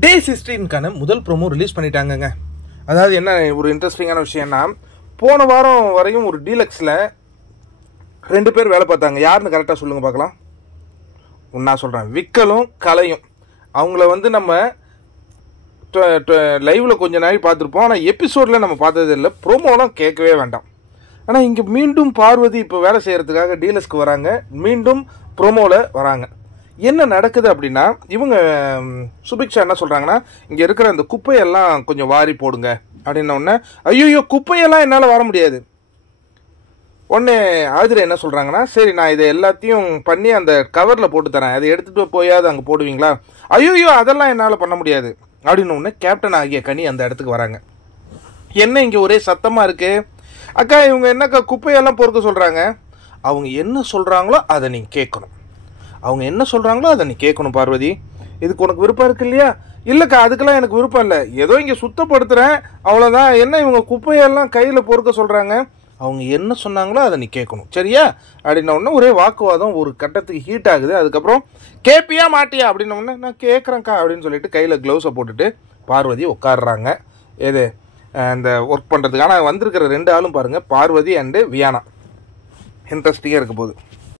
Days ஹிஸ்டரிக்கான முதல் promo release பண்ணிட்டாங்கங்க. அதாவது என்ன ஒரு இன்ட்ரெஸ்டிங்கான விஷயம்னா, போன வாரம் வரையும் ஒரு டீலக்ஸில் 2 பேர் வேலை பார்த்தாங்க. யாருன்னு கரெக்டாக சொல்லுங்கள் பார்க்கலாம். நான் சொல்கிறேன், விக்கலும் கலையும். அவங்கள நம்ம லைவில் கொஞ்ச நாள் பார்த்துருப்போம். ஆனால் எபிசோடில் நம்ம பார்த்தது இல்லை. ப்ரோமோலாம் கேட்கவே வேண்டாம். ஆனால் இங்கே மீண்டும் பார்வதி இப்போ வேலை செய்கிறதுக்காக டீலக்ஸ்க்கு வராங்க. மீண்டும் ப்ரோமோவில் வராங்க. என்ன நடக்குது அப்படின்னா, இவங்க சுபிக்ஷா என்ன சொல்கிறாங்கன்னா, இங்கே இருக்கிற அந்த குப்பையெல்லாம் கொஞ்சம் வாரி போடுங்க அப்படின்ன உடனே, ஐயோ குப்பையெல்லாம் என்னால் வர முடியாது. உடனே ஆதிரை என்ன சொல்கிறாங்கன்னா, சரி நான் இதை எல்லாத்தையும் பண்ணி அந்த கவரில் போட்டு தரேன், அதை எடுத்துகிட்டு போயாவது அங்கே போடுவீங்களா? ஐயோ அதெல்லாம் என்னால் பண்ண முடியாது அப்படின்னு ஒன்று கேப்டன் ஆகிய கனி அந்த இடத்துக்கு வராங்க. என்ன இங்கே ஒரே சத்தமாக இருக்குது? அக்கா இவங்க என்னக்கா குப்பையெல்லாம் பொறுக்க சொல்கிறாங்க? அவங்க என்ன சொல்கிறாங்களோ அதை நீங்கள் கேட்கணும். அவங்க என்ன சொல்கிறாங்களோ அதை நீ கேட்கணும் பார்வதி. இதுக்கு உனக்கு விருப்பம் இருக்கு இல்லையா? இல்லைக்கா அதுக்கெல்லாம் எனக்கு விருப்பம் இல்லை, ஏதோ இங்கே சுத்தப்படுத்துகிறேன் அவ்வளோதான். என்ன இவங்க குப்பையெல்லாம் கையில் பொறுக்க சொல்கிறாங்க? அவங்க என்ன சொன்னாங்களோ அதை நீ கேட்கணும், சரியா? அப்படின்ன உடனே ஒரே வாக்குவாதம் ஒரு கட்டத்துக்கு ஹீட் ஆகுது. அதுக்கப்புறம் கேட்பியா மாட்டியா அப்படின்ன உடனே நான் கேட்குறேன்க்கா அப்படின்னு சொல்லிட்டு கையில் க்ளவுஸை போட்டுட்டு பார்வதி உட்காடுறாங்க. எது அந்த ஒர்க் பண்ணுறதுக்கு. ஆனால் வந்திருக்கிற 2 ஆளும் பாருங்கள், பார்வதி அண்டு வியானா. இன்ட்ரெஸ்டிங்காக இருக்க போகுது.